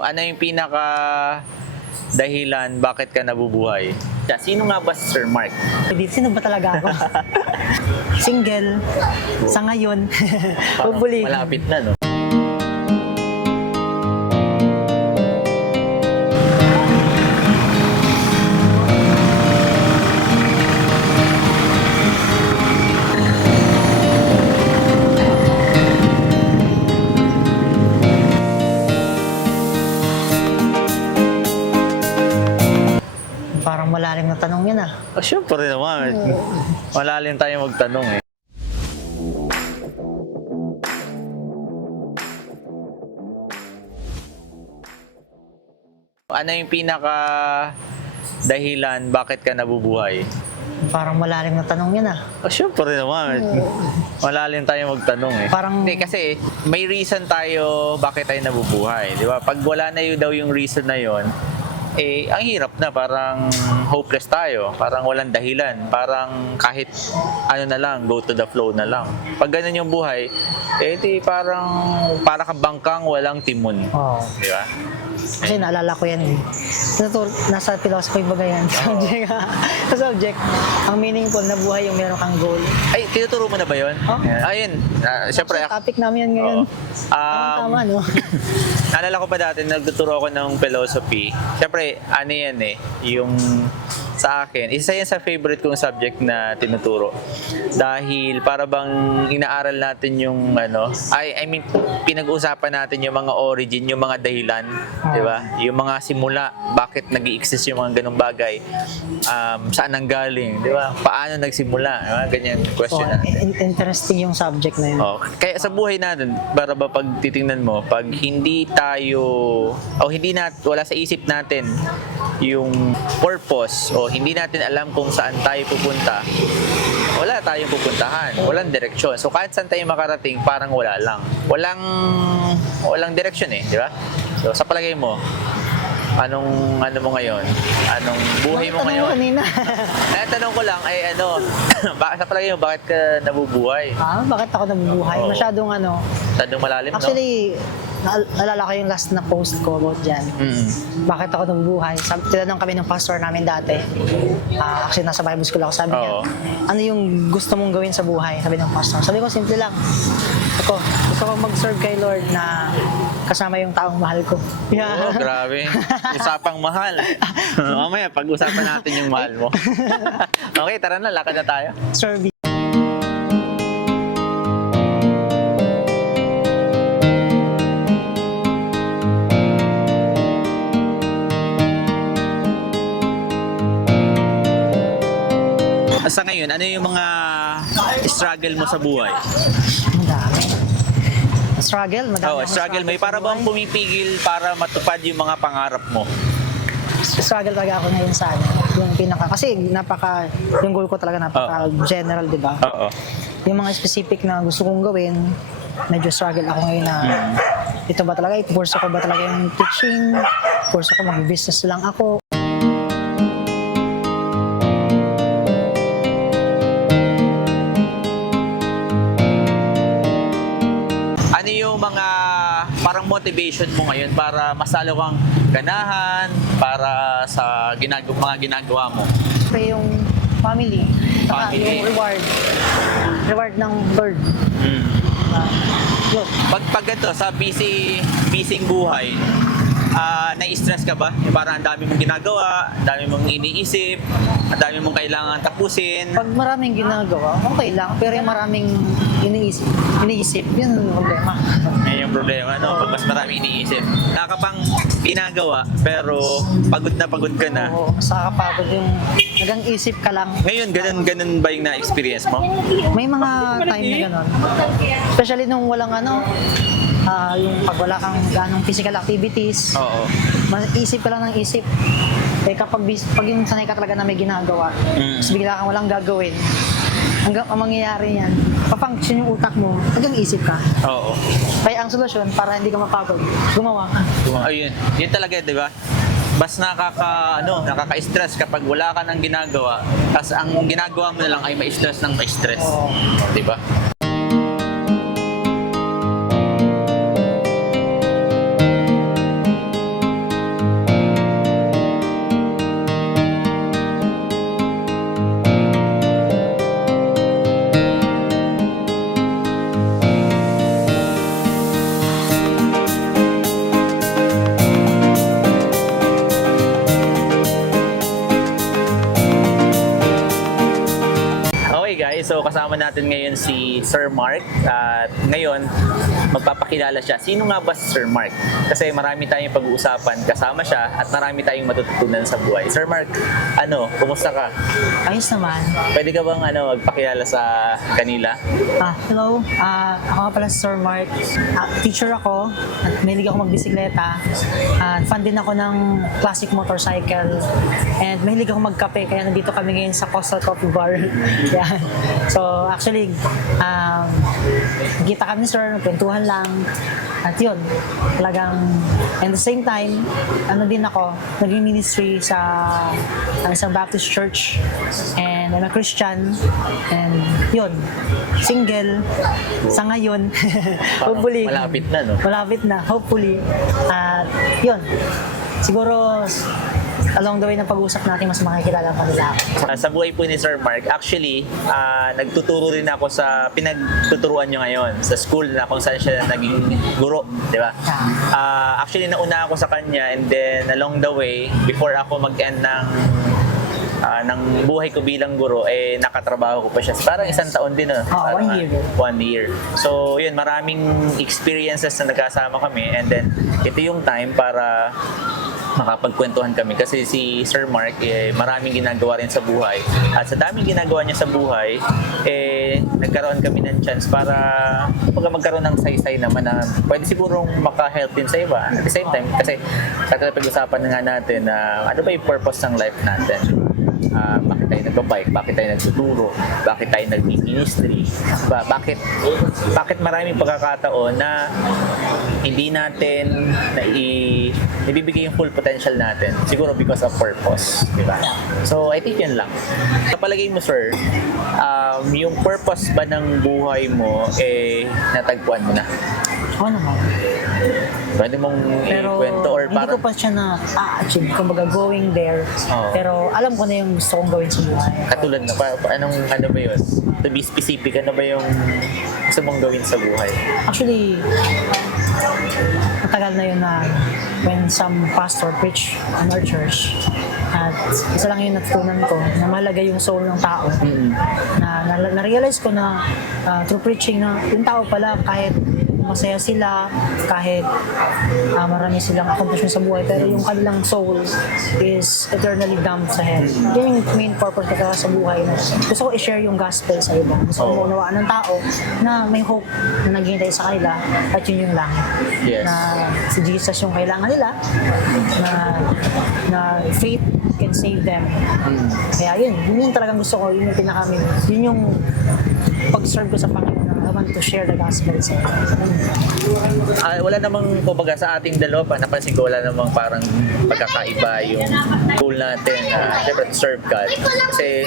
Ano yung pinaka dahilan bakit ka nabubuhay? Sino nga ba si Sir Mark? Hindi, sino ba talaga ako? Single. Sa ngayon. Parang Bubuli. Malapit na, no? Oh, syempre naman. Malalim tayo magtanong eh. Ano yung pinaka dahilan bakit ka nabubuhay? Parang malalim na tanong yan ah. Oh, syempre naman. Malalim tayo magtanong eh. Parang- Hindi, kasi may reason tayo bakit tayo nabubuhay. Di ba? Pag wala na yun daw yung reason na yun, eh, ang hirap na. Parang hopeless tayo. Parang walang dahilan. Parang kahit ano na lang, go to the flow na lang. Pag ganun yung buhay, eh, di parang para ka bangkang walang timon. Oo. Di ba? Kasi naalala ko yan eh. Natur- nasa philosophy ba yan? Subject. sa subject. Ang meaningful na buhay yung meron kang goal. Ay, tinuturo mo na ba yun? Oh. Ayun. Ah, Siyempre, Sa topic namin yan ngayon. Tama, Um, tama no? Naalala ko pa dati, nagtuturo ako ng philosophy. Siyempre, ano yan eh, yung sa akin, isa yan sa favorite kong subject na tinuturo. Dahil para bang inaaral natin yung ano, I, I mean, pinag-uusapan natin yung mga origin, yung mga dahilan, di ba? Yung mga simula, bakit nag exist yung mga ganong bagay, um, saan ang galing, di ba? Paano nagsimula, di ba? Ganyan question Oh, natin. in- interesting yung subject na yun. Oh, kaya sa buhay natin, para ba pag titingnan mo, pag hindi tayo o hindi nat wala sa isip natin yung purpose o hindi natin alam kung saan tayo pupunta, wala tayong pupuntahan. Walang direksyon. So kahit saan tayo makarating, parang wala lang. Walang walang direksyon eh, di ba? So sa palagay mo, anong ano mo ngayon? Anong buhay mo ngayon? kanina. Kaya tanong ko lang ay ano, ba, sa palagay mo bakit ka nabubuhay? ah, bakit ako nabubuhay? Oo. Masyadong ano. Tanong malalim, no? Actually, naalala ko yung last na post ko about dyan. Mm. Bakit ako nabubuhay? Sabi, tinanong kami ng pastor namin dati. Ah, actually, nasa Bible school ako. Sabi niya, Oo. ano yung gusto mong gawin sa buhay? Sabi ng pastor. Sabi ko, simple lang. Ako, gusto ko mag-serve kay Lord na kasama yung taong mahal ko. Oh, grabe. Usapang mahal. Mamaya, pag-usapan natin yung mahal mo. okay, tara na, lakad na tayo. Serve Sa ngayon, ano yung mga struggle mo sa buhay? Ang dami. Struggle, madami Oh, akong struggle. May para bang pumipigil para matupad yung mga pangarap mo? struggle talaga ako ngayon sa ano, yung pinaka kasi napaka yung goal ko talaga napaka general, 'di ba? Oo. Yung mga specific na gusto kong gawin, medyo struggle ako ngayon na ito ba talaga, ipurso ko ba talaga yung teaching, purso ko mag-business lang ako. Parang motivation mo ngayon para mas lalo kang ganahan para sa ginag mga ginagawa mo? Pero yung family, saka Family. yung reward, reward ng bird. Mm. Uh, yun. Pag pag ito, sa busy busy buhay, ah na-stress ka ba? Yung parang ang dami mong ginagawa, ang dami mong iniisip, ang dami mong kailangan tapusin. Pag maraming ginagawa, okay lang. Pero yung maraming iniisip, iniisip yun yung problema. Yan yung problema, no? Pag mas marami iniisip. Nakapang ginagawa, pero pagod na pagod ka na. Oo, mas nakakapagod yung nagang isip ka lang. Ngayon, ganun, ganun ba yung na-experience mo? May mga time na gano'n. Especially nung walang ano, ah, yung pag wala kang ganong physical activities, Oo. isip ka lang ng isip. Eh kapag bis- pag yung sanay ka talaga na may ginagawa, Mm. tapos bigla kang walang gagawin, hanggang ang mangyayari yan, pafunction yung utak mo, hanggang isip ka. Oo. Kaya ang solusyon, para hindi ka mapagod, gumawa ka. Ayun. Yun talaga, di ba? Mas nakaka, ano, nakaka-stress kapag wala ka nang ginagawa, tapos ang ginagawa mo na lang ay ma-stress ng ma-stress. Oo. Di ba? pasar kasama natin ngayon si Sir Mark at ngayon magpapakilala siya. Sino nga ba si Sir Mark? Kasi marami tayong pag-uusapan kasama siya at marami tayong matututunan sa buhay. Sir Mark, ano, kumusta ka? Ayos naman. Pwede ka bang ano, magpakilala sa kanila? Ah, hello. Ah, ako pala si Sir Mark. Ah, teacher ako at mahilig ako magbisikleta. At fan din ako ng classic motorcycle. And mahilig ako magkape kaya nandito kami ngayon sa Coastal Coffee Bar. Yan. So actually, um, kita kami sir, kwentuhan lang. At yun, talagang, and the same time, ano din ako, naging ministry sa ang isang Baptist church. And I'm a Christian. And yun, single sa ngayon. hopefully. malapit na, no? Malapit na, hopefully. At yun, siguro along the way ng pag-usap natin, mas makikilala pa nila ako. Uh, sa buhay po ni Sir Mark, actually, ah, nagtuturo rin ako sa pinagtuturuan niyo ngayon, sa school na kung saan siya naging guro, di ba? Ah, actually, nauna ako sa kanya and then along the way, before ako mag-end ng ah, ng buhay ko bilang guro, eh, nakatrabaho ko pa siya. Parang isang taon din, no? Parang, one year. One year. So, yun, maraming experiences na nagkasama kami and then ito yung time para makapagkwentuhan kami. Kasi si Sir Mark eh, maraming ginagawa rin sa buhay. At sa daming ginagawa niya sa buhay eh nagkaroon kami ng chance para pag magkaroon ng saysay naman na pwede sigurong maka-help din sa iba. At the same time kasi sa pag-usapan nga natin na ano ba yung purpose ng life natin? Ah, bakit tayo nagbabike, bakit tayo nagtuturo, bakit tayo nag-ministry, ba, bakit, bakit maraming pagkakataon na hindi natin na i, nabibigay yung full potential natin. Siguro because of purpose, di ba? So, I think yun lang. Sa palagay mo, sir, um, yung purpose ba ng buhay mo, eh, natagpuan mo na? Oo naman. Pwede mong Pero ikwento or hindi parang... ko pa siya na a-achieve, kumbaga going there. Oo. Pero alam ko na yung gusto kong gawin sa buhay. Katulad na, pa, pa- anong, ano ba yun? To be specific, ano ba yung gusto mong gawin sa buhay? Actually, matagal na yun na when some pastor preach in our church at isa lang yung natutunan ko na mahalaga yung soul ng tao. Na, na, na-realize ko na uh, through preaching na yung tao pala kahit masaya sila, kahit ah, marami silang accomplishment sa buhay, pero yung kanilang soul is eternally damned sa hell. Yun yung main purpose ko talaga sa buhay. Gusto ko i-share yung gospel sa iba. Gusto ko maunawaan ng tao na may hope na naghihintay sa kanila at yun yung langit. Yes. Na si Jesus yung kailangan nila, na, na faith can save them. Kaya yun, yun yung talagang gusto ko, yun yung pinaka yun yung pag-serve ko sa Panginoon na I want to share the gospel sa Ah, wala namang, kumbaga sa ating dalawa pa, napansin ko wala namang parang pagkakaiba yung goal natin na syempre to serve God. Kasi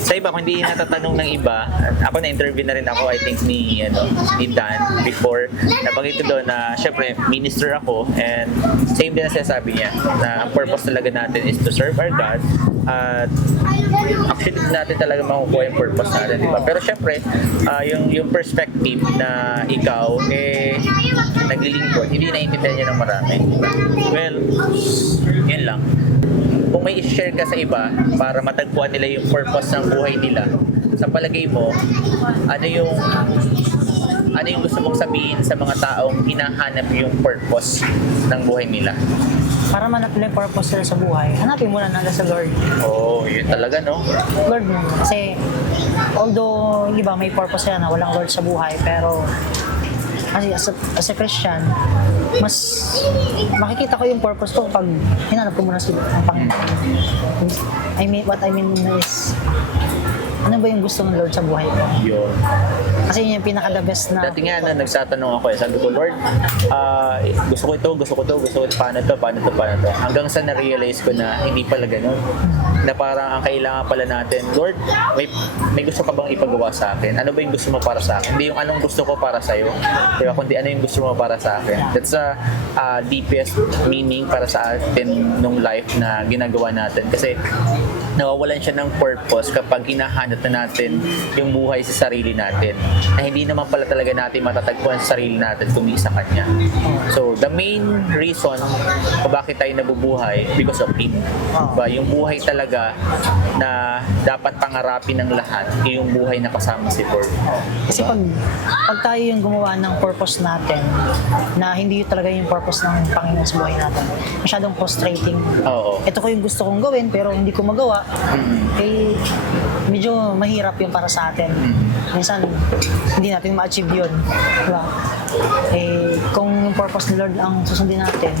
sa iba, kung hindi natatanong ng iba, ako na-interview na rin ako, I think, ni, ano, ni Dan before. Nabanggit ko doon na syempre, minister ako and same din ang sinasabi niya na ang purpose talaga natin is to serve our God at actually natin talaga makukuha yung purpose natin, di ba? Pero syempre, ah, yung yung perspective na ikaw eh naglilingkod, hindi naiintindihan niya ng marami. Well, yun lang. Kung may i-share ka sa iba para matagpuan nila yung purpose ng buhay nila, sa palagay mo, ano yung ano yung gusto mong sabihin sa mga taong hinahanap yung purpose ng buhay nila? Para manap nila yung purpose nila sa buhay, hanapin mo na nila sa Lord. Oh, yun talaga, no? Lord mo. Kasi, although, iba may purpose sila na walang Lord sa buhay, pero kasi as a, as a Christian, mas makikita ko yung purpose ko pag hinanap ko muna si ang Panginoon. I mean, what I mean is, ano ba yung gusto ng Lord sa buhay ko? Yun. Kasi yun yung pinaka-the best na Dati nga na nagsatanong ako eh, sabi ko, Lord, ah, gusto ko ito, gusto ko ito, gusto ko ito, paano to, paano to, paano to. Hanggang sa na-realize ko na hindi pala ganun. Na parang ang kailangan pala natin, Lord, may, may gusto ka bang ipagawa sa akin? Ano ba yung gusto mo para sa akin? Hindi yung anong gusto ko para sa'yo. Diba? Kundi ano yung gusto mo para sa akin. That's a ah, deepest meaning para sa atin nung life na ginagawa natin. Kasi nawawalan siya ng purpose kapag hinahanap nahanap na natin yung buhay sa sarili natin. Na hindi naman pala talaga natin matatagpuan sa sarili natin kung isa Kanya. So, the main reason kung bakit tayo nabubuhay, because of Him. Diba? Yung buhay talaga na dapat pangarapin ng lahat, yung buhay na kasama si Lord. Kasi pag, pag tayo yung gumawa ng purpose natin, na hindi yun talaga yung purpose ng Panginoon sa buhay natin, masyadong frustrating. Oo. Ito ko yung gusto kong gawin, pero hindi ko magawa, eh, medyo mahirap yun para sa atin. Minsan, hindi natin ma-achieve yun. Diba? Eh, kung yung purpose ni Lord ang susundin natin,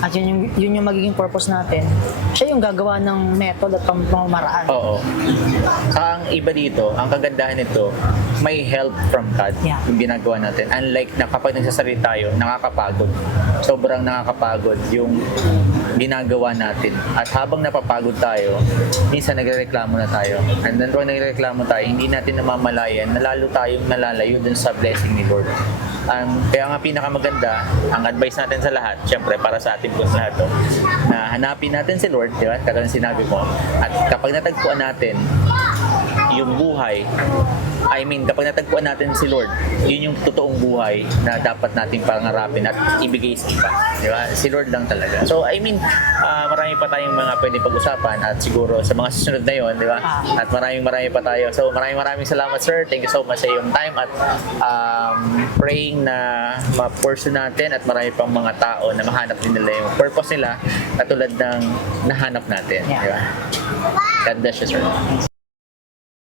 at yun yung, yun yung magiging purpose natin, siya yung gagawa ng method at pam- pamamaraan. Oo. Ang iba dito, ang kagandahan nito, may help from God Yeah. yung ginagawa natin. Unlike na kapag nagsasalita tayo, nakakapagod. Sobrang nakakapagod yung ginagawa natin. At habang napapagod tayo, minsan nagreklamo na tayo. And then pag nagreklamo tayo, hindi natin namamalayan na lalo tayong nalalayo dun sa blessing ni Lord. Um, kaya nga pinakamaganda, ang advice natin sa lahat, syempre para sa ating po lahat to, na hanapin natin si Lord, di ba? Katulad sinabi mo. At kapag natagpuan natin yung buhay, I mean, kapag natagpuan natin si Lord, yun yung totoong buhay na dapat nating pangarapin at ibigay sa iba. Di ba? Si Lord lang talaga. So, I mean, ah, marami pa tayong mga pwede pag-usapan at siguro sa mga susunod na yun, di ba? At maraming marami pa tayo. So, maraming maraming salamat, sir. Thank you so much sa iyong time at um, praying na ma-pursue natin at marami pang mga tao na mahanap din nila yung purpose nila katulad ng nahanap natin. Yeah. Di ba? God bless you, sir.